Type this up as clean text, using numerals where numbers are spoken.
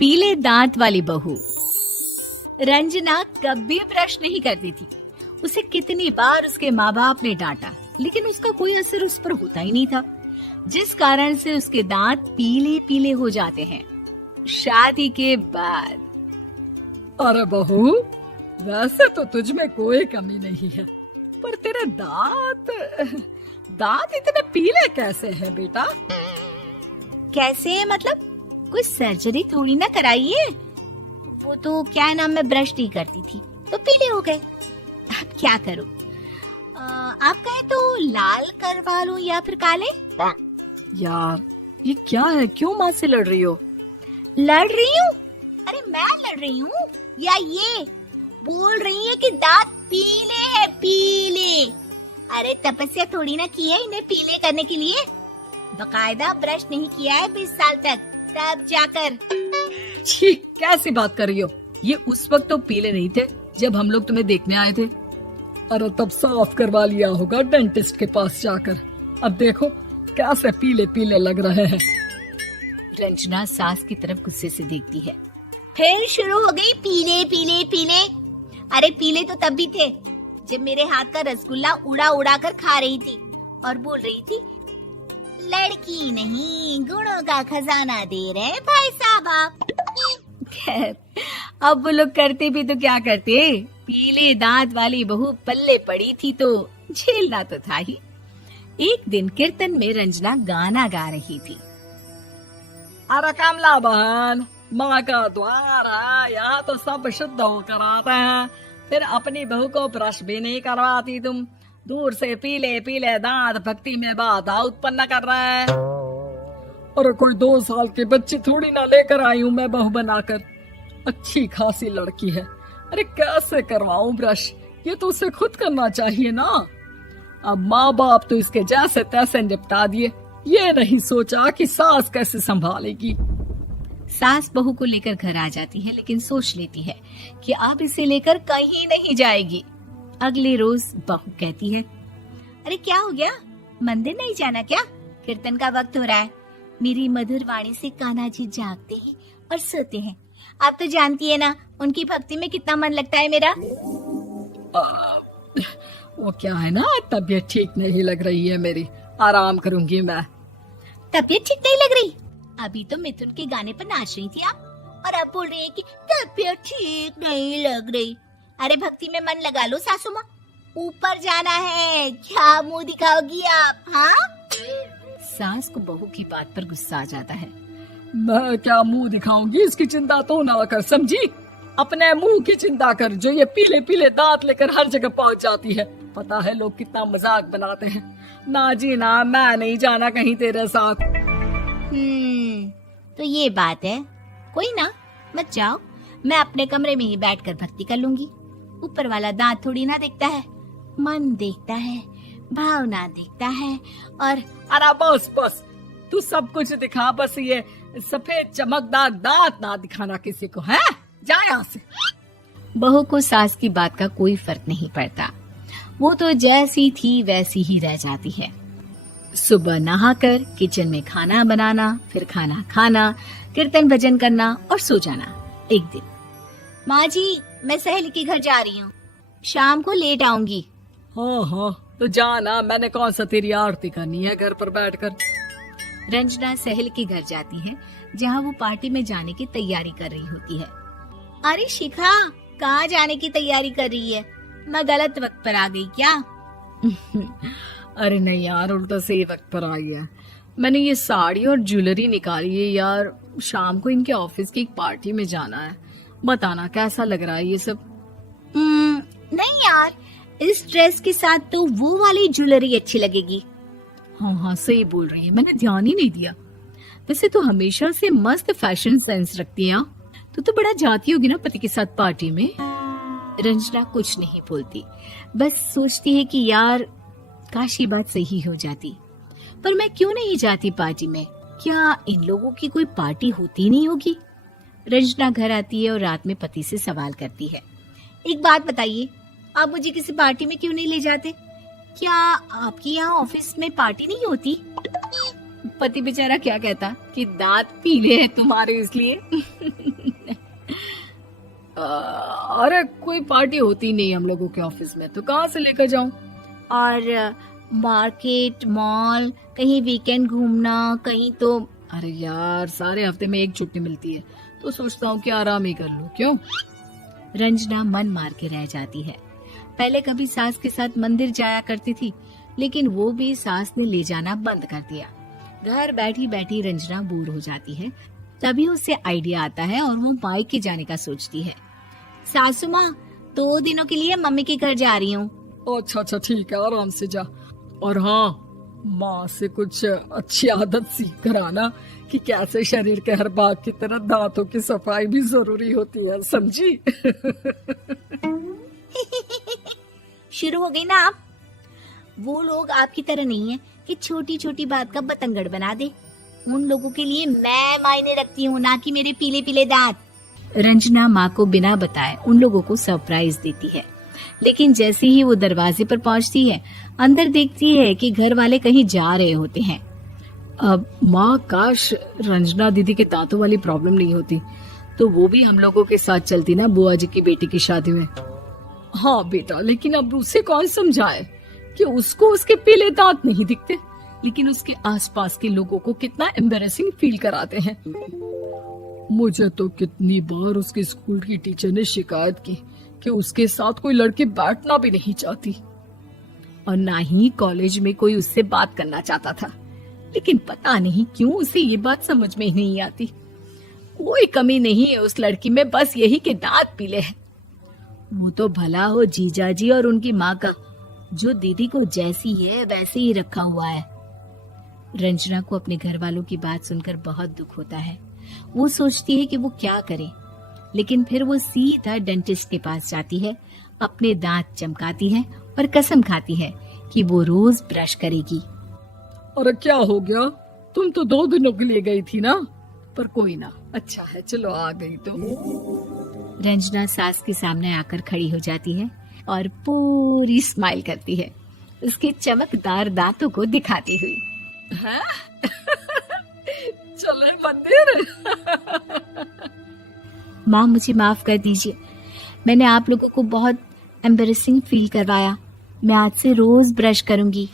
पीले दांत वाली बहू। रंजना कभी ब्रश नहीं करती थी। उसे कितनी बार उसके माँ बाप ने डांटा, लेकिन उसका कोई असर उस पर होता ही नहीं था, जिस कारण से उसके दांत पीले पीले हो जाते हैं। शादी के बाद। अरे बहू, वैसे तो तुझ में कोई कमी नहीं है, पर तेरे दांत इतने पीले कैसे हैं बेटा? कैसे मतलब? कोई सर्जरी थोड़ी ना कराइए। वो तो क्या नाम, मैं ब्रश नहीं करती थी तो पीले हो गए। अब क्या करूं? आप कहें तो लाल करवा लूं या फिर काले? यार ये क्या है, क्यों माँ से लड़ रही हो? लड़ रही हूँ? अरे मैं लड़ रही हूँ या ये बोल रही है कि दांत पीले हैं, पीले। अरे तपस्या थोड़ी ना की है इन्हें पीले करने के लिए। बकायदा ब्रश नहीं किया है 20 साल तक, तब जाकर। छी, कैसी बात कर रही हो? ये उस वक्त तो पीले नहीं थे जब हम लोग तुम्हें देखने आए थे। अरे तब साफ करवा लिया होगा डेंटिस्ट के पास जाकर। अब देखो कैसे पीले पीले लग रहे हैं। रंजना सास की तरफ गुस्से से देखती है। फिर शुरू हो गई पीले पीले पीले। अरे पीले तो तब भी थे जब मेरे हाथ का रसगुल्ला उड़ा उड़ा कर खा रही थी और बोल रही थी, लड़की नहीं गुणों का खजाना दे रहे भाई साहब आप। खैर, अब वो लोग करते भी तो क्या करते, पीले दांत वाली बहू पल्ले पड़ी थी तो झेलना तो था ही। एक दिन कीर्तन में रंजना गाना गा रही थी। अरे कमला बहन, माँ का द्वार है, यहाँ तो सब शुद्ध होकर आते हैं, फिर अपनी बहू को ब्रश भी नहीं करवाती तुम। दूर से पीले पीले दांत भक्ति में बाधा उत्पन्न कर रहे हैं। अरे कोई 2 साल के बच्चे थोड़ी ना लेकर आई हूँ मैं बहू बनाकर। अच्छी खासी लड़की है, अरे कैसे करवाऊं ब्रश? ये तो उसे खुद करना चाहिए ना। अब माँ बाप तो इसके जैसे तैसे निपटा दिए, ये नहीं सोचा कि सास कैसे संभालेगी। सास बहू को लेकर घर आ जाती है, लेकिन सोच लेती है कि अब इसे लेकर कहीं नहीं जाएगी। अगले रोज बहू कहती है, अरे क्या हो गया, मंदिर नहीं जाना क्या? कीर्तन का वक्त हो रहा है। मेरी मधुर वाणी से कान्हा जी जागते हैं और सोते हैं। आप तो जानती है ना उनकी भक्ति में कितना मन लगता है मेरा। वो क्या है ना, तबीयत ठीक नहीं लग रही है मेरी, आराम करूंगी मैं। तबीयत ठीक नहीं लग रही? अभी तो मिथुन के गाने पर नाच रही थी आप, और अब बोल रही है कि तबीयत ठीक नहीं लग रही। अरे भक्ति में मन लगा लो सासू माँ, ऊपर जाना है, क्या मुंह दिखाओगी आप? हाँ? सास को बहू की बात पर गुस्सा आ जाता है। मैं क्या मुंह दिखाऊंगी, इसकी चिंता तो ना कर, समझी? अपने मुंह की चिंता कर, जो ये पीले पीले दांत लेकर हर जगह पहुंच जाती है। पता है लोग कितना मजाक बनाते हैं। ना जी ना, मैं नहीं जाना कहीं तेरे साथ। तो ये बात है। कोई ना, मत जाओ, मैं अपने कमरे में ही बैठकर भक्ति कर लूंगी। ऊपर वाला दांत थोड़ी ना देखता है, मन देखता है, भावना देखता है। और अरे बस बस, तू सब कुछ दिखा, बस ये सफेद चमकदार दांत ना दिखाना किसी को, है? जा यहाँ से। बहू को सास की बात का कोई फर्क नहीं पड़ता, वो तो जैसी थी वैसी ही रह जाती है। सुबह नहाकर किचन में खाना बनाना, फिर खाना खाना, कीर्तन भजन करना और सो जाना। एक दिन, माँ जी मैं सहेली के घर जा रही हूँ, शाम को लेट आऊंगी। हाँ, तो जाना, मैंने कौन सा तेरी आरती करनी है घर पर बैठकर। रंजना सहेली के घर जाती है, जहाँ वो पार्टी में जाने की तैयारी कर रही होती है। अरे शिखा, कहाँ जाने की तैयारी कर रही है? मैं गलत वक्त पर आ गई क्या? अरे नहीं यार, उल्टा सही वक्त पर आई है। मैंने ये साड़ी और ज्वेलरी निकाली है यार, शाम को इनके ऑफिस की एक पार्टी में जाना है। बताना कैसा लग रहा है ये सब? नहीं यार, इस ड्रेस के साथ तो वो वाली ज्वेलरी अच्छी लगेगी। हाँ, सही बोल रही है, मैंने ध्यान ही नहीं दिया। वैसे तो हमेशा से मस्त फैशन सेंस रखती है। तो बड़ा जाती होगी ना पति के साथ पार्टी में। रंजना कुछ नहीं बोलती, बस सोचती है कि यार काश ये बात सही हो जाती, पर मैं क्यों नहीं जाती पार्टी में? क्या इन लोगों की कोई पार्टी होती नहीं होगी? रंजना घर आती है और रात में पति से सवाल करती है, एक बात बताइए, आप मुझे किसी पार्टी में क्यों नहीं ले जाते? क्या आपके यहाँ ऑफिस में पार्टी नहीं होती? पति बेचारा क्या कहता कि दांत पीले हैं तुम्हारे इसलिए। अरे कोई पार्टी होती नहीं हम लोगों के ऑफिस में, तो कहाँ से लेकर जाऊं? और मार्केट, मॉल, कहीं वीकेंड घूमना, कहीं तो। अरे यार सारे हफ्ते में एक छुट्टी मिलती है, तो सोचता हूँ कि आराम ही कर लूं। क्यों? रंजना मन मार के रह जाती है। पहले कभी सास के साथ मंदिर जाया करती थी, लेकिन वो भी सास ने ले जाना बंद कर दिया। घर बैठी बैठी रंजना बोर हो जाती है। तभी उसे आइडिया आता है और वो मायके जाने का सोचती है। सासू माँ, 2 दिनों के लिए मम्मी के घर जा रही हूँ। अच्छा ठीक है, आराम से जा। और हाँ, माँ से कुछ अच्छी आदत सीख कर आना कि कैसे शरीर के हर भाग की तरह दांतों की सफाई भी जरूरी होती है, समझी? शुरू हो गई ना आप। वो लोग आपकी तरह नहीं है कि छोटी छोटी बात का बतंगड़ बना दे। उन लोगों के लिए मैं मायने रखती हूँ, ना कि मेरे पीले पीले दांत। रंजना माँ को बिना बताए उन लोगों को सरप्राइज देती है, लेकिन जैसे ही वो दरवाजे पर पहुंचती है, अंदर देखती है कि घर वाले कहीं जा रहे होते हैं। अब माँ, काश रंजना दीदी के दांतों वाली प्रॉब्लम नहीं होती, तो वो भी हम लोगों के साथ चलती ना बुआ जी की बेटी की शादी में। हाँ बेटा, लेकिन अब उसे कौन समझाए कि उसको उसके पीले दांत नहीं दिखते, लेकिन उसके आसपास के लोगों को कितना एम्बैरेसिंग फील कराते हैं। मुझे तो कितनी बार उसके स्कूल की टीचर ने शिकायत की कि उसके साथ कोई लड़की बैठना भी नहीं चाहती, और ना ही कॉलेज में कोई उससे बात करना चाहता था। लेकिन पता नहीं क्यों उसे ये बात समझ में ही नहीं आती। कोई कमी नहीं है उस लड़की में, बस यही कि दांत पीले हैं। वो तो भला हो जीजा जी और उनकी माँ का, जो दीदी को जैसी है वैसे ही रखा हुआ है। रंजना को अपने घर वालों की बात सुनकर बहुत दुख होता है। वो सोचती है कि वो क्या करे, लेकिन फिर वो सीधा डेंटिस्ट के पास जाती है, अपने दांत चमकाती है और कसम खाती है कि वो रोज ब्रश करेगी। अरे क्या हो गया? तुम तो 2 दिनों के लिए गई थी ना, पर कोई ना, अच्छा है, चलो आ गई तो। रंजना सास के सामने आकर खड़ी हो जाती है और पूरी स्माइल करती है, उसके चमकदार दांतों को दिखाती हुई। है? चले मंदिर। माँ, मुझे माफ कर दीजिए, मैंने आप लोगों को बहुत एम्बैरेसिंग फील करवाया। मैं आज से रोज ब्रश करूंगी।